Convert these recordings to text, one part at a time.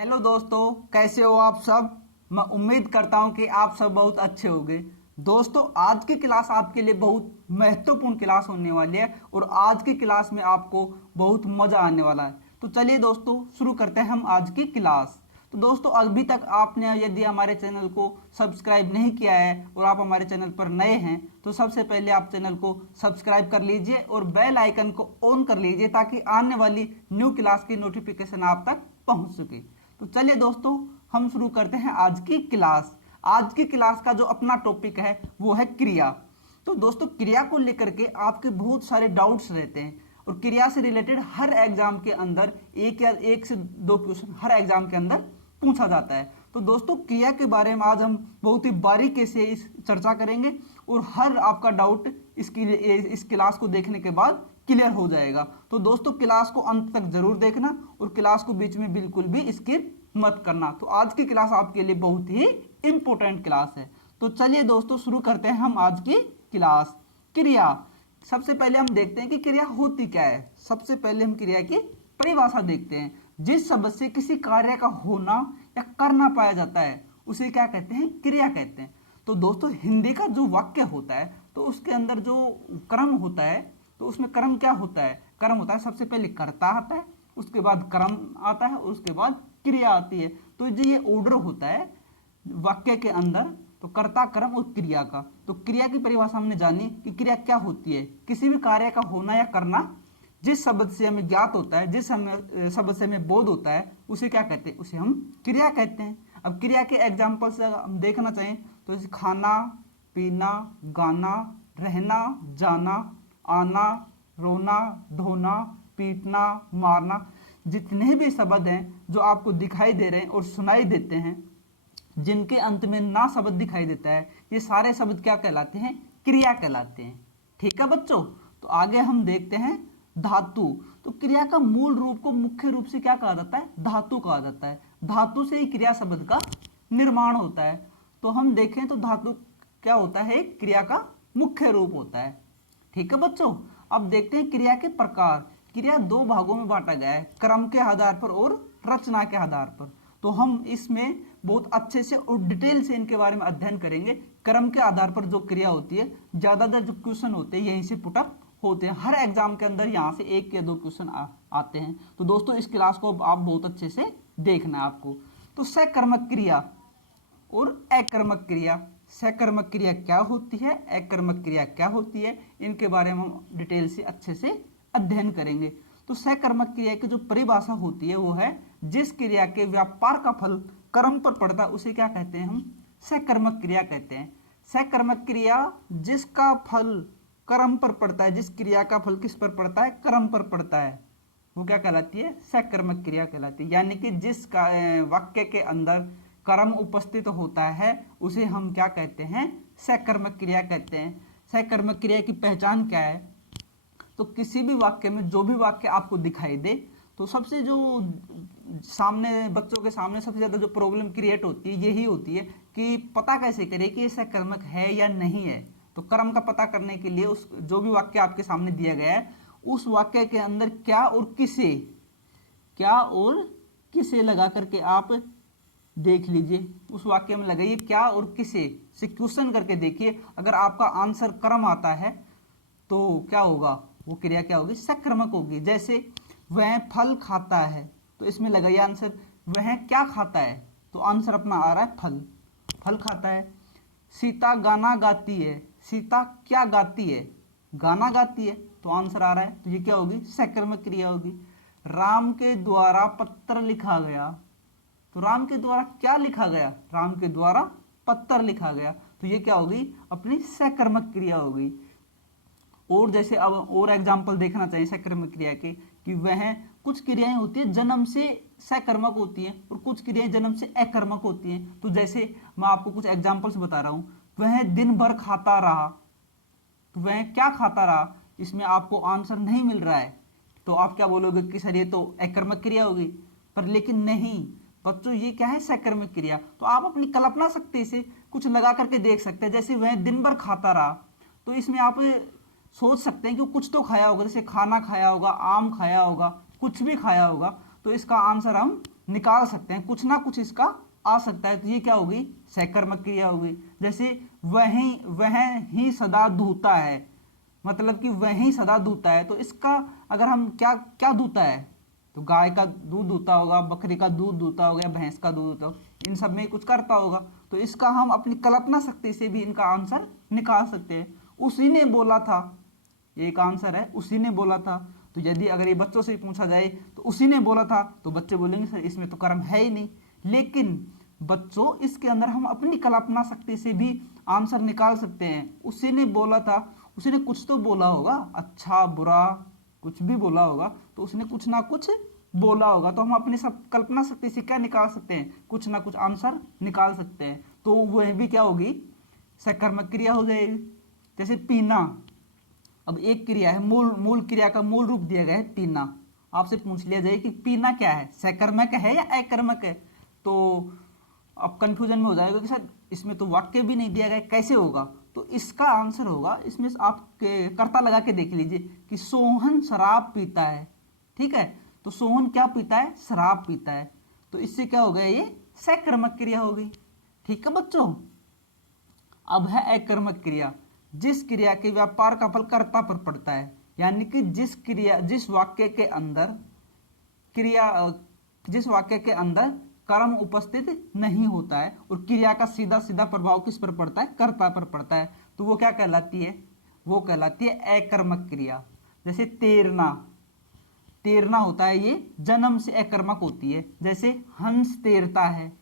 Hello दोस्तों, कैसे हो आप सब। मैं उम्मीद करता हूं कि आप सब बहुत अच्छे होंगे। दोस्तों, आज की क्लास आपके लिए बहुत महत्वपूर्ण क्लास होने वाली है और आज की क्लास में आपको बहुत मजा आने वाला है। तो चलिए दोस्तों, शुरू करते हैं हम आज की क्लास। तो दोस्तों, अभी तक आपने यदि हमारे चैनल को सब्सक्राइब नहीं किया है और आप हमारे चैनल पर नए हैं तो सबसे पहले आप चैनल को सब्सक्राइब कर लीजिए और बेल आइकन को ऑन कर लीजिए ताकि आने वाली न्यू क्लास की नोटिफिकेशन आप तक पहुंच सके। तो चलिए दोस्तों, हम शुरू करते हैं आज की क्लास। आज की क्लास का जो अपना टॉपिक है वो है क्रिया। तो दोस्तों, क्रिया को लेकर के आपके बहुत सारे डाउट्स रहते हैं और क्रिया से रिलेटेड हर एग्जाम के अंदर एक या एक से दो क्वेश्चन हर एग्जाम के अंदर पूछा जाता है। तो दोस्तों, क्रिया के बारे में आज हम बहुत ही बारीकी से इस चर्चा करेंगे और हर आपका डाउट इस क्लास को देखने के बाद क्लियर हो जाएगा। तो दोस्तों, क्लास को अंत तक जरूर देखना और क्लास को बीच में बिल्कुल भी स्किप मत करना। तो आज की क्लास आपके लिए बहुत ही इंपॉर्टेंट क्लास है। तो चलिए दोस्तों, शुरू करते हैं हम आज की क्लास। क्रिया, सबसे पहले हम देखते हैं कि क्रिया होती क्या है। सबसे पहले हम क्रिया की परिभाषा देखते हैं। जिस शब्द से किसी कार्य का होना या करना पाया जाता है उसे क्या कहते हैं? क्रिया कहते हैं। तो दोस्तों, हिंदी का जो वाक्य होता है तो उसके अंदर जो क्रम होता है तो उसमें क्रम क्या होता है? क्रम होता है, सबसे पहले कर्ता आता है, उसके बाद क्रम आता है, उसके बाद क्रिया आती है। तो जो ये ऑर्डर होता है वाक्य के अंदर, तो कर्ता, क्रम और क्रिया का। तो क्रिया की परिभाषा हमने जानी कि क्रिया क्या होती है। किसी भी कार्य का होना या करना जिस शब्द से हमें ज्ञात होता है, जिस शब्द से हमें बोध होता है उसे क्या कहते हैं? उसे हम क्रिया कहते हैं। अब क्रिया के एग्जाम्पल से हम देखना चाहें तो जैसे खाना, पीना, गाना, रहना, जाना, आना, रोना, धोना, पीटना, मारना, जितने भी शब्द हैं जो आपको दिखाई दे रहे हैं और सुनाई देते हैं, जिनके अंत में ना शब्द दिखाई देता है, ये सारे शब्द क्या कहलाते हैं? क्रिया कहलाते हैं। ठीक है बच्चों। तो आगे हम देखते हैं धातु। तो क्रिया का मूल रूप को मुख्य रूप से क्या कहा जाता है? धातु कहा जाता है। धातु से ही क्रिया शब्द का निर्माण होता है। तो हम देखें तो धातु क्या होता है? क्रिया का मुख्य रूप होता है। ठीक है बच्चों। अब देखते हैं क्रिया के प्रकार। क्रिया दो भागों में बांटा गया है, क्रम के आधार पर और रचना के आधार पर। तो हम इसमें बहुत अच्छे से और डिटेल से इनके बारे में अध्ययन करेंगे। क्रम के आधार पर जो क्रिया होती है, ज्यादातर जो क्वेश्चन होते हैं यहीं से पुटअप होते हैं। हर एग्जाम के अंदर यहाँ से एक या दो क्वेश्चन आते हैं। तो दोस्तों, इस क्लास को आप बहुत अच्छे से देखना है आपको। तो सकर्मक क्रिया और अकर्मक क्रिया। सकर्मक क्रिया क्या होती है, अकर्मक क्रिया क्या होती है, इनके बारे में हम डिटेल से अच्छे से अध्ययन करेंगे। तो सकर्मक क्रिया की जो परिभाषा होती है वो है, जिस क्रिया के व्यापार का फल कर्म पर पड़ता है उसे क्या कहते हैं? हम सकर्मक क्रिया कहते हैं। सकर्मक क्रिया जिसका फल कर्म पर पड़ता है, जिस क्रिया का फल किस पर पड़ता है? कर्म पर पड़ता है, वो क्या कहलाती है? सकर्मक क्रिया कहलाती है। यानी कि जिस वाक्य के अंदर कर्म उपस्थित होता है उसे हम क्या कहते हैं? सकर्मक क्रिया कहते हैं। सकर्मक क्रिया की पहचान क्या है? तो किसी भी वाक्य में जो भी वाक्य आपको दिखाई दे, तो सबसे जो सामने बच्चों के सामने सबसे ज्यादा जो प्रॉब्लम क्रिएट होती है यही होती है कि पता कैसे करें कि ये सकर्मक है या नहीं है। तो कर्म का पता करने के लिए उस जो भी वाक्य आपके सामने दिया गया है उस वाक्य के अंदर क्या और किसे, क्या और किसे लगा करके आप देख लीजिए। उस वाक्य में लगाइए क्या और किसे से क्वेश्चन करके देखिए। अगर आपका आंसर कर्म आता है तो क्या होगा? वो क्रिया क्या होगी? सकर्मक होगी। जैसे वह फल खाता है, तो इसमें लगाइए आंसर वह क्या खाता है, तो आंसर अपना आ रहा है फल, फल खाता है। सीता गाना गाती है, सीता क्या गाती है? गाना गाती है, तो आंसर आ रहा है, तो ये क्या होगी? सकर्मक क्रिया होगी। राम के द्वारा पत्र लिखा गया, तो राम के द्वारा क्या लिखा गया? राम के द्वारा पत्र लिखा गया, तो ये क्या होगी? अपनी सकर्मक क्रिया होगी। और जैसे अब और एग्जाम्पल देखना चाहिए सकर्मक क्रिया के, कि वह कुछ क्रियाएं होती है जन्म से सकर्मक होती हैं और कुछ क्रियाएं जन्म से अकर्मक होती हैं। तो जैसे मैं आपको कुछ एग्जाम्पल्स बता रहा हूं, वह दिन भर खाता रहा, तो वह क्या खाता रहा? इसमें आपको आंसर नहीं मिल रहा है, तो आप क्या बोलोगे कि सर ये तो अकर्मक क्रिया होगी, पर लेकिन नहीं बच्चों, ये क्या है? सकर्मक क्रिया। तो आप अपनी कल्पना शक्ति से कुछ लगा करके देख सकते हैं। जैसे वह दिन भर खाता रहा, तो इसमें आप सोच सकते हैं कि कुछ तो खाया होगा, जैसे खाना खाया होगा, आम खाया होगा, कुछ भी खाया होगा, तो इसका आंसर हम निकाल सकते हैं, कुछ ना कुछ इसका आ सकता है। तो ये क्या होगी, सकर्मक क्रिया होगी। जैसे वह ही सदा धूता है, मतलब कि वह ही सदा धूता है। तो इसका अगर हम क्या क्या धूता है, तो गाय का दूध धूता होगा, बकरी का दूध धूता होगा, या भैंस का दूध धूता होगा, इन सब में कुछ करता होगा। तो इसका हम अपनी कल्पना शक्ति से भी इनका आंसर निकाल सकते हैं। उसी ने बोला था, एक आंसर है, उसी ने बोला था। तो यदि अगर ये बच्चों से पूछा जाए तो उसी ने बोला था, तो बच्चे बोलेंगे सर इसमें तो कर्म है ही नहीं। लेकिन बच्चों, इसके अंदर हम अपनी कल्पना शक्ति से भी आंसर निकाल सकते हैं। उसी ने बोला था, उसी ने कुछ तो बोला होगा, अच्छा बुरा कुछ भी बोला होगा, तो उसने कुछ ना कुछ बोला होगा। तो हम अपनी सब कल्पना शक्ति से क्या निकाल सकते हैं, कुछ ना कुछ आंसर निकाल सकते हैं। तो वह भी क्या होगी, सकर्मक क्रिया हो जाएगी। जैसे पीना, अब एक क्रिया है, मूल क्रिया का मूल रूप दिया गया है पीना। आपसे पूछ लिया जाए कि पीना क्या है, सकर्मक है या अकर्मक है, तो अब कंफ्यूजन में हो जाएगा कि सर इसमें तो वाक्य भी नहीं दिया गया, कैसे होगा। तो इसका आंसर होगा, इसमें आप कर्ता लगा के देख लीजिए कि सोहन शराब पीता है। ठीक है, तो सोहन क्या पीता है, शराब पीता है। तो इससे क्या हो गया, ये सकर्मक क्रिया हो गई। ठीक है बच्चों। अब है अकर्मक क्रिया, जिस क्रिया के व्यापार का फल कर्ता पर पड़ता है, यानी कि जिस वाक्य के अंदर कर्म उपस्थित नहीं होता है और क्रिया का सीधा सीधा प्रभाव किस पर पड़ता है, कर्ता पर पड़ता है, तो वो क्या कहलाती है, वो कहलाती है अकर्मक क्रिया। जैसे तैरना होता है, ये जन्म से अकर्मक होती है। जैसे हंस तैरता है,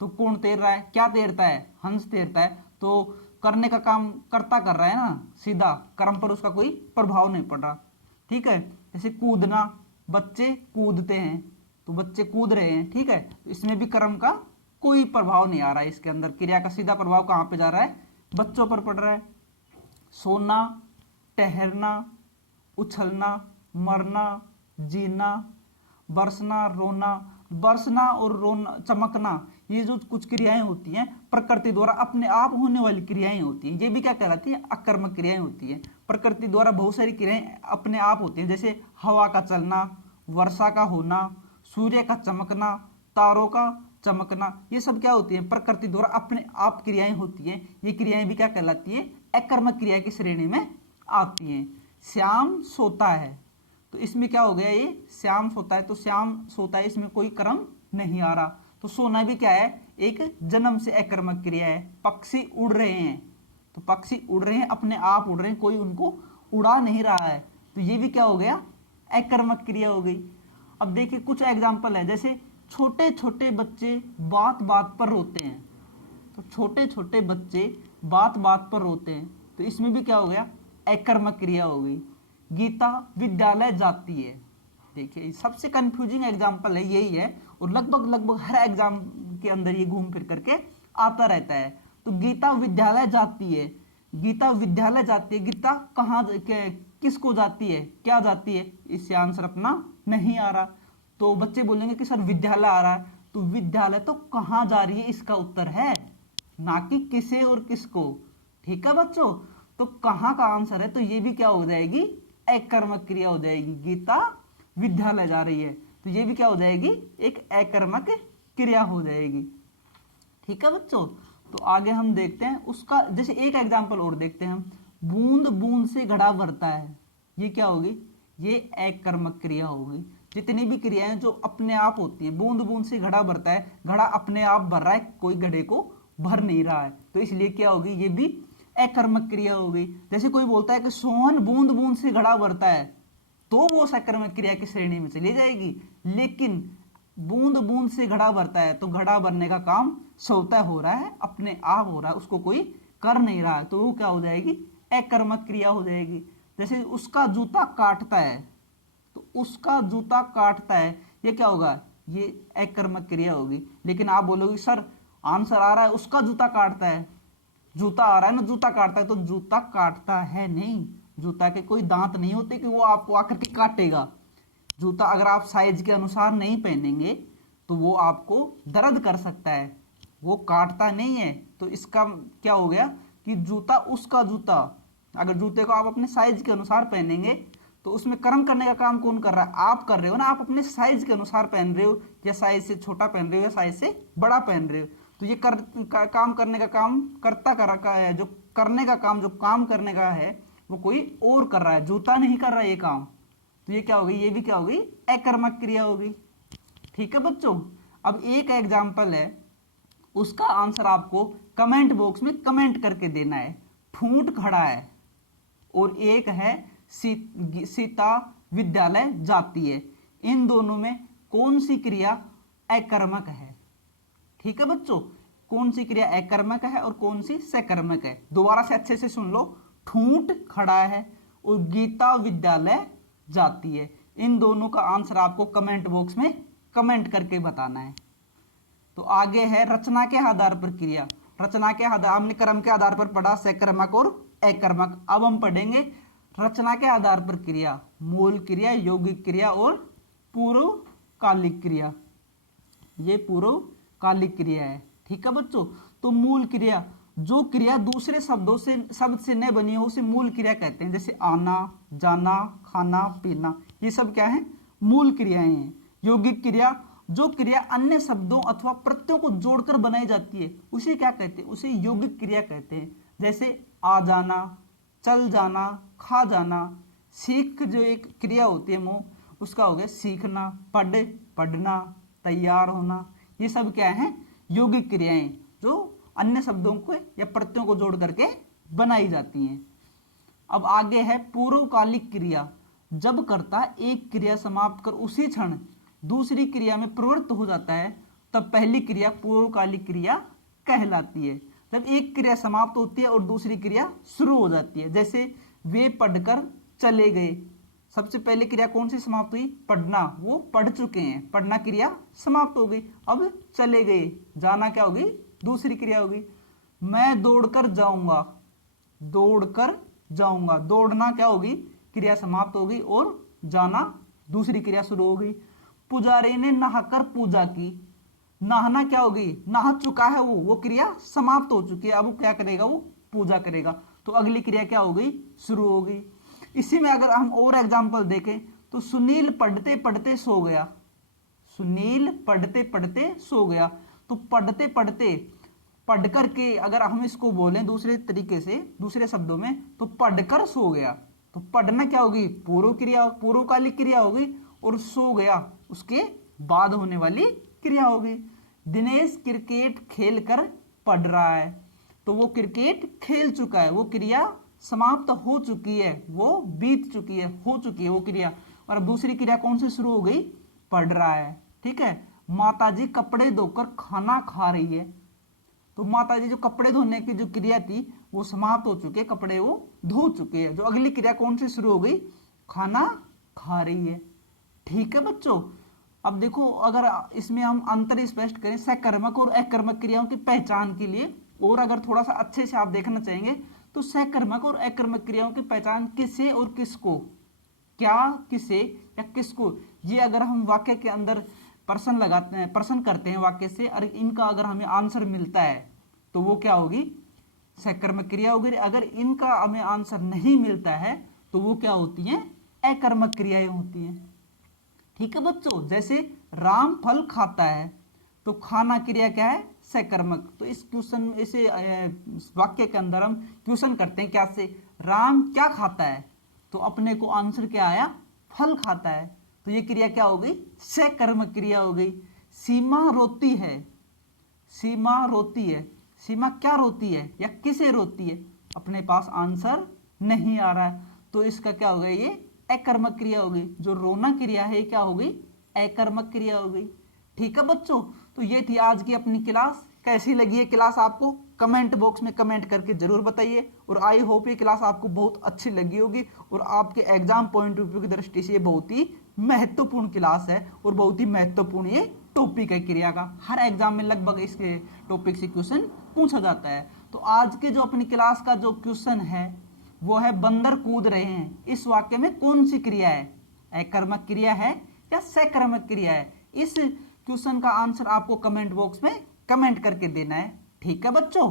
तो कौन तैर रहा है, क्या तैरता है, हंस तैरता है। तो करने का काम कर्ता कर रहा है ना, सीधा कर्म पर उसका कोई प्रभाव नहीं पड़ रहा। ठीक है, जैसे कूदना, बच्चे कूदते हैं, तो बच्चे कूद रहे हैं। ठीक है, तो इसमें भी कर्म का कोई प्रभाव नहीं आ रहा है, इसके अंदर क्रिया का सीधा प्रभाव कहाँ पे जा रहा है, बच्चों पर पड़ रहा है। सोना, ठहरना, उछलना, मरना, जीना, बरसना और रोना, चमकना, ये जो कुछ क्रियाएं होती हैं प्रकृति द्वारा अपने आप होने वाली क्रियाएं होती हैं, ये भी क्या कहलाती है, अकर्मक क्रियाएं होती हैं। प्रकृति द्वारा बहुत सारी क्रियाएं अपने आप होती हैं, जैसे हवा का चलना, वर्षा का होना, सूर्य का चमकना, तारों का चमकना, ये सब क्या होती है, प्रकृति द्वारा अपने आप क्रियाएं होती हैं। ये क्रियाएं भी क्या कहलाती है, अकर्मक क्रिया की श्रेणी में आती हैं। श्याम सोता है, तो इसमें क्या हो गया, ये श्याम सोता है, तो श्याम सोता है, इसमें कोई कर्म नहीं आ रहा। तो सोना भी क्या है, एक जन्म से अकर्मक क्रिया है। पक्षी उड़ रहे हैं, तो पक्षी उड़ रहे हैं, अपने आप उड़ रहे हैं, कोई उनको उड़ा नहीं रहा है, तो ये भी क्या हो गया, अकर्मक क्रिया हो गई। अब देखिए कुछ एग्जाम्पल है, जैसे छोटे छोटे बच्चे बात बात पर रोते हैं, तो छोटे छोटे बच्चे बात बात पर रोते हैं, तो इसमें भी क्या हो गया, अकर्मक क्रिया हो गई। गीता विद्यालय जाती है, देखिए सबसे कंफ्यूजिंग एग्जाम्पल है यही है, और लगभग हर एग्जाम के अंदर ये घूम फिर करके आता रहता है। तो गीता विद्यालय जाती है, गीता विद्यालय जाती है, गीता कहाँ किसको जाती है, क्या जाती है, इससे आंसर अपना नहीं आ रहा। तो बच्चे बोलेंगे कि सर विद्यालय आ रहा है, तो विद्यालय तो कहाँ जा रही है इसका उत्तर है, ना कि किसे और किसको। ठीक है बच्चों, तो कहाँ का आंसर है, तो ये भी क्या हो जाएगी, अकर्मक क्रिया हो जाएगी। गीता विद्यालय जा रही है, तो ये भी क्या हो जाएगी, एक अकर्मक क्रिया हो जाएगी। ठीक है बच्चों, तो आगे हम देखते हैं उसका, जैसे एक एग्जांपल और देखते हैं हम, बूंद बूंद से घड़ा भरता है, ये क्या होगी, ये अकर्मक क्रिया होगी। जितनी भी क्रियाएं जो अपने आप होती हैं, बूंद बूंद से घड़ा भरता है, घड़ा अपने आप भर रहा है, कोई घड़े को भर नहीं रहा है, तो इसलिए क्या होगी, ये भी अकर्मक क्रिया हो गई। जैसे कोई बोलता है कि सोहन बूंद बूंद से घड़ा भरता है, तो वो सकर्मक क्रिया की श्रेणी में चली जाएगी। लेकिन बूंद बूंद से घड़ा भरता है, तो घड़ा भरने का काम स्वतः हो रहा है, अपने आप हो रहा है, उसको कोई कर नहीं रहा है, तो वो क्या हो जाएगी, अकर्मक क्रिया हो जाएगी। जैसे उसका जूता काटता है, तो उसका जूता काटता है, ये क्या होगा, ये अकर्मक क्रिया होगी। लेकिन आप बोलोगे सर आंसर आ रहा है उसका जूता काटता है, जूता आ रहा है ना, जूता काटता है, तो जूता काटता है नहीं, जूता के कोई दांत नहीं होते कि वो आपको आकर के काटेगा। जूता अगर आप साइज के अनुसार नहीं पहनेंगे तो वो आपको दर्द कर सकता है, वो काटता नहीं है। तो इसका क्या हो गया कि जूता, उसका जूता, अगर जूते को आप अपने साइज के अनुसार पहनेंगे तो उसमें कर्म करने का काम कौन कर रहा है? आप कर रहे हो ना। आप अपने साइज के अनुसार पहन रहे हो, या साइज से छोटा पहन रहे हो या साइज से बड़ा पहन रहे हो। तो ये काम करने का काम कर्ता कर रखा है, जो करने का काम, जो काम करने का है वो कोई और कर रहा है, जूता नहीं कर रहा है ये काम। तो ये क्या होगी? ये भी क्या होगी? अकर्मक क्रिया होगी। ठीक है बच्चों। अब एक एग्जाम्पल है, उसका आंसर आपको कमेंट बॉक्स में कमेंट करके देना है। ठूंठ खड़ा है और एक है सीता विद्यालय जाती है, इन दोनों में कौन सी क्रिया अकर्मक है? ठीक है बच्चों, कौन सी क्रिया अकर्मक है और कौन सी सकर्मक है? दोबारा से अच्छे से सुन लो। ठूंठ खड़ा है और गीता विद्यालय जाती है, इन दोनों का आंसर आपको कमेंट बॉक्स में कमेंट करके बताना है। तो आगे है रचना के आधार पर क्रिया। रचना के आधार, हमने क्रम के आधार पर पढ़ा सकर्मक और अकर्मक। अब हम पढ़ेंगे रचना के आधार पर क्रिया, मूल क्रिया, यौगिक क्रिया और पूर्वकालिक क्रिया। ये पूर्वकालिक क्रिया है। ठीक है बच्चों। तो मूल क्रिया, जो क्रिया दूसरे शब्द से न बनी हो उसे मूल क्रिया कहते हैं। जैसे आना, जाना, खाना, पीना, ये सब क्या है? मूल क्रियाएं हैं। यौगिक क्रिया, जो क्रिया अन्य शब्दों अथवा प्रत्ययों को जोड़कर बनाई जाती है उसे क्या कहते हैं? उसे यौगिक क्रिया कहते हैं। जैसे आ जाना, चल जाना, खा जाना। सीख जो एक क्रिया होती है मोह, उसका हो गया सीखना, पढ़ना, तैयार होना। ये सब क्या है? यौगिक क्रियाएं, जो अन्य शब्दों को या प्रत्ययों को जोड़ करके बनाई जाती हैं। अब आगे है पूर्वकालिक क्रिया। जब कर्ता एक क्रिया समाप्त कर उसी क्षण दूसरी क्रिया में प्रवृत्त हो जाता है, तब पहली क्रिया पूर्वकालिक क्रिया कहलाती है। जब एक क्रिया समाप्त होती है और दूसरी क्रिया शुरू हो जाती है। जैसे वे पढ़कर चले गए, सबसे पहले क्रिया कौन सी समाप्त हुई? पढ़ना, वो पढ़ चुके हैं, पढ़ना क्रिया समाप्त हो गई। अब चले गए, जाना क्या होगी? दूसरी क्रिया होगी। मैं दौड़कर जाऊंगा, दौड़कर जाऊंगा, दौड़ना क्या होगी? क्रिया समाप्त हो गई और जाना दूसरी क्रिया शुरू हो गई। पुजारी ने नहाकर पूजा की, नहाना क्या होगी? नहा चुका है वो क्रिया समाप्त हो चुकी है। अब वो क्या करेगा? वो पूजा करेगा। तो अगली क्रिया क्या हो गई? शुरू हो गई। इसी में अगर हम और एग्जांपल देखें तो सुनील पढ़ते पढ़ते सो गया, सुनील पढ़ते पढ़ते सो गया। तो पढ़ते पढ़ते, पढ़ करके अगर हम इसको बोलें दूसरे तरीके से, दूसरे शब्दों में, तो पढ़कर सो गया। तो पढ़ना क्या होगी? पूर्व क्रिया, पूर्वकालिक क्रिया होगी, और सो गया उसके बाद होने वाली क्रिया होगी। दिनेश क्रिकेट खेलकर पढ़ रहा है, तो वो क्रिकेट खेल चुका है, वो क्रिया समाप्त हो चुकी है, वो बीत चुकी है, हो चुकी है वो क्रिया। और अब दूसरी क्रिया कौन सी शुरू हो गई? पढ़ रहा है। ठीक है। माताजी कपड़े धोकर खाना खा रही है, तो माताजी जो कपड़े धोने की जो क्रिया थी वो समाप्त हो चुकी है, कपड़े वो धो चुके हैं। जो अगली क्रिया कौन सी शुरू हो गई? खाना खा रही है। ठीक है बच्चों। अब देखो, अगर इसमें हम अंतर स्पष्ट करें सकर्मक और अकर्मक क्रियाओं की पहचान के लिए, और अगर थोड़ा सा अच्छे से आप देखना चाहेंगे तो सकर्मक और अकर्मक क्रियाओं की पहचान किसे और किसको, क्या, किसे या किसको, ये अगर हम वाक्य के अंदर प्रश्न लगाते हैं, प्रश्न करते हैं वाक्य से, और इनका अगर हमें आंसर मिलता है तो वो क्या होगी? सकर्मक क्रिया होगी। अगर इनका हमें आंसर नहीं मिलता है तो वो क्या होती हैं? अकर्मक क्रियाएं होती हैं। ठीक है बच्चों। जैसे राम फल खाता है, तो खाना क्रिया क्या है? सकर्मक। तो इस क्वेश्चन, इसे वाक्य के अंदर हम क्वेश्चन करते हैं क्या से? राम क्या खाता है? तो अपने को आंसर क्या आया? फल खाता है। तो ये क्रिया क्या हो गई? सकर्मक क्रिया हो गई। सीमा रोती है, सीमा रोती है, सीमा क्या रोती है या किसे रोती है? अपने पास आंसर नहीं आ रहा है, तो इसका क्या हो गया? ये अकर्मक क्रिया हो गई। जो रोना क्रिया है क्या हो गई? अकर्मक क्रिया हो गई। ठीक है बच्चों। तो ये थी आज की अपनी क्लास। कैसी लगी है क्लास आपको? कमेंट बॉक्स में कमेंट करके जरूर बताइए। और आई होप ये क्लास आपको बहुत अच्छी लगी होगी और आपके एग्जाम पॉइंट ऑफ व्यू की दृष्टि से ये बहुत ही महत्वपूर्ण क्लास है और बहुत ही महत्वपूर्ण ये टॉपिक है क्रिया का। हर एग्जाम में लगभग इसके टॉपिक से क्वेश्चन पूछा जाता है। तो आज के जो अपनी क्लास का जो क्वेश्चन है वो है बंदर कूद रहे हैं, इस वाक्य में कौन सी क्रिया है? अकर्मक क्रिया है या सकर्मक क्रिया है? इस क्वेश्चन का आंसर आपको कमेंट बॉक्स में कमेंट करके देना है। ठीक है बच्चों।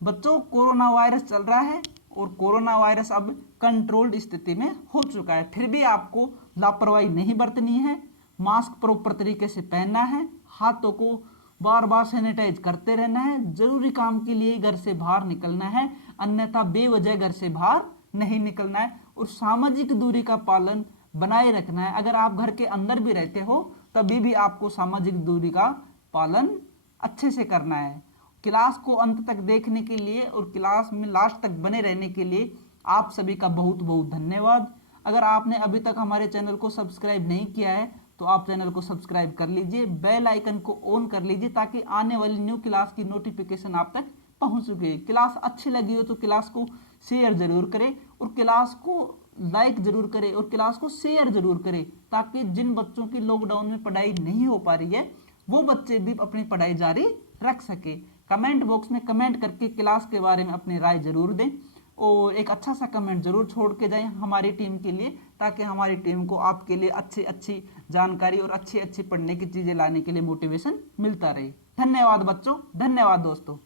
बच्चों, कोरोना वायरस चल रहा है और कोरोना वायरस अब कंट्रोल्ड स्थिति में हो चुका है। फिर भी आपको लापरवाही नहीं बरतनी है, मास्क प्रॉपर तरीके से पहनना है, हाथों को बार बार सैनिटाइज करते रहना है, जरूरी काम के लिए घर से बाहर निकलना है, अन्यथा बेवजह घर से बाहर नहीं निकलना है और सामाजिक दूरी का पालन बनाए रखना है। अगर आप घर के अंदर भी रहते हो तभी भी आपको सामाजिक दूरी का पालन अच्छे से करना है। क्लास को अंत तक देखने के लिए और क्लास में लास्ट तक बने रहने के लिए आप सभी का बहुत बहुत धन्यवाद। अगर आपने अभी तक हमारे चैनल को सब्सक्राइब नहीं किया है तो आप चैनल को सब्सक्राइब कर लीजिए, बेल आइकन को ऑन कर लीजिए ताकि आने वाली न्यू क्लास की नोटिफिकेशन आप तक पहुंच सके। क्लास अच्छी लगी हो तो क्लास को शेयर जरूर करें और क्लास को लाइक जरूर करें और क्लास को शेयर जरूर करें ताकि जिन बच्चों की लॉकडाउन में पढ़ाई नहीं हो पा रही है वो बच्चे भी अपनी पढ़ाई जारी रख सके। कमेंट बॉक्स में कमेंट करके क्लास के बारे में अपनी राय जरूर दें और एक अच्छा सा कमेंट जरूर छोड़ के जाएं हमारी टीम के लिए, ताकि हमारी टीम को आपके लिए अच्छी अच्छी जानकारी और अच्छी अच्छी पढ़ने की चीज़ें लाने के लिए मोटिवेशन मिलता रहे। धन्यवाद बच्चों, धन्यवाद दोस्तों।